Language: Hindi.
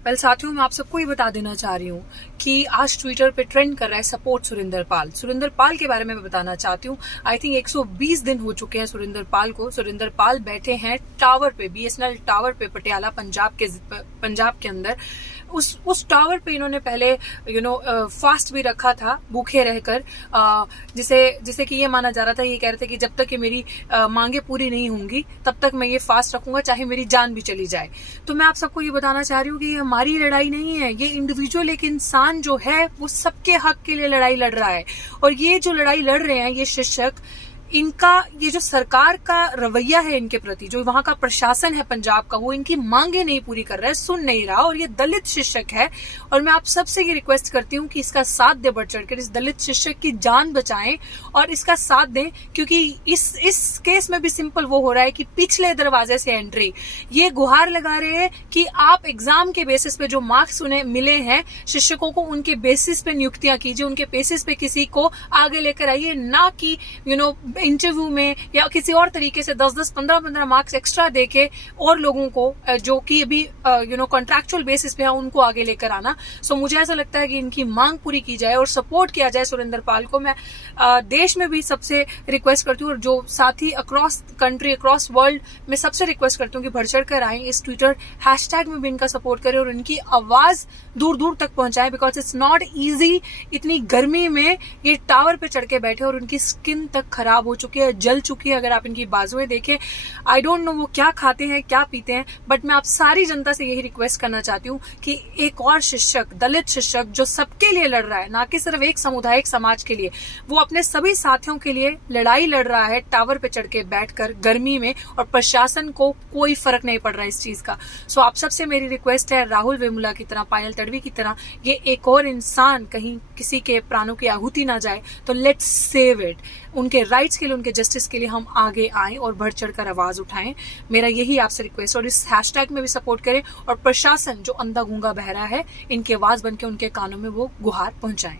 वेल साथियों, मैं आप सबको ये बता देना चाह रही हूँ कि आज ट्विटर पे ट्रेंड कर रहा है सपोर्ट सुरिंदर पाल। सुरिंदर पाल के बारे में मैं बताना चाहती हूँ। आई थिंक 120 दिन हो चुके हैं सुरिंदर पाल को। सुरिंदर पाल बैठे हैं टावर पे, BSNL टावर पे, पटियाला पंजाब के अंदर। उस टावर पे इन्होंने पहले फास्ट भी रखा था, भूखे रहकर, जिसे कि ये माना जा रहा था, ये कह रहे थे कि जब तक ये मेरी मांगे पूरी नहीं होंगी तब तक मैं ये फास्ट रखूंगा, चाहे मेरी जान भी चली जाए। तो मैं आप सबको ये बताना चाह रही हूँ कि ये हमारी लड़ाई नहीं है, ये इंडिविजुअल एक इंसान जो है वो सबके हक के लिए लड़ाई लड़ रहा है। और ये जो लड़ाई लड़ रहे हैं ये शिक्षक, इनका ये जो सरकार का रवैया है इनके प्रति, जो वहां का प्रशासन है पंजाब का, वो इनकी मांगे नहीं पूरी कर रहा है, सुन नहीं रहा। और ये दलित शिक्षक है और मैं आप सबसे ये रिक्वेस्ट करती हूँ कि इसका साथ दे, बढ़ चढ़कर इस दलित शिक्षक की जान बचाएं और इसका साथ दें। क्योंकि इस केस में भी सिंपल वो हो रहा है कि पिछले दरवाजे से एंट्री, ये गुहार लगा रहे हैं कि आप एग्जाम के बेसिस पे जो मार्क्स उन्हें मिले हैं शिक्षकों को, उनके बेसिस पे नियुक्तियां कीजिए, उनके बेसिस पे किसी को आगे लेकर आइए, ना कि इंटरव्यू में या किसी और तरीके से 10-10, 15-15 मार्क्स एक्स्ट्रा देके और लोगों को जो कि अभी कॉन्ट्रैक्चुअल बेसिस पे है उनको आगे लेकर आना। सो मुझे ऐसा लगता है कि इनकी मांग पूरी की जाए और सपोर्ट किया जाए सुरिंदर पाल को। मैं देश में भी सबसे रिक्वेस्ट करती हूँ और जो साथी अक्रॉस कंट्री, अक्रॉस वर्ल्ड में सबसे रिक्वेस्ट करती हूँ कि बढ़ चढ़ कर आए, इस ट्विटर हैशटैग में भी इनका सपोर्ट करें और इनकी आवाज दूर दूर तक पहुंचाएं। बिकॉज इट्स नॉट ईजी, इतनी गर्मी में ये टावर पे चढ़ के बैठे और उनकी स्किन तक खराब हो चुकी है, जल चुकी है। अगर आप इनकी बाजुएं देखें, आई डोंट नो वो क्या खाते हैं, क्या पीते हैं, बट मैं आप सारी जनता से यही रिक्वेस्ट करना चाहती हूँ कि एक और शिक्षक, दलित शिक्षक जो सबके लिए लड़ रहा है, ना कि सिर्फ एक समुदाय, एक समाज के लिए, वो अपने सभी साथियों के लिए लड़ाई लड़ रहा है टावर पे चढ़ के बैठकर गर्मी में, और प्रशासन को कोई फर्क नहीं पड़ रहा है इस चीज का। सो आप सबसे मेरी रिक्वेस्ट है, राहुल वेमुला की तरह, पायल तड़वी की तरह ये एक और इंसान कहीं किसी के प्राणों की आहुति ना जाए, तो लेट्स सेव इट। उनके राइट्स के लिए, उनके जस्टिस के लिए हम आगे आएं और बढ़ चढ़कर आवाज उठाएं। मेरा यही आपसे रिक्वेस्ट। और इस हैशटैग में भी सपोर्ट करें और प्रशासन जो अंधा गूंगा बहरा है, इनकी आवाज बनके उनके कानों में वो गुहार पहुंचाएं।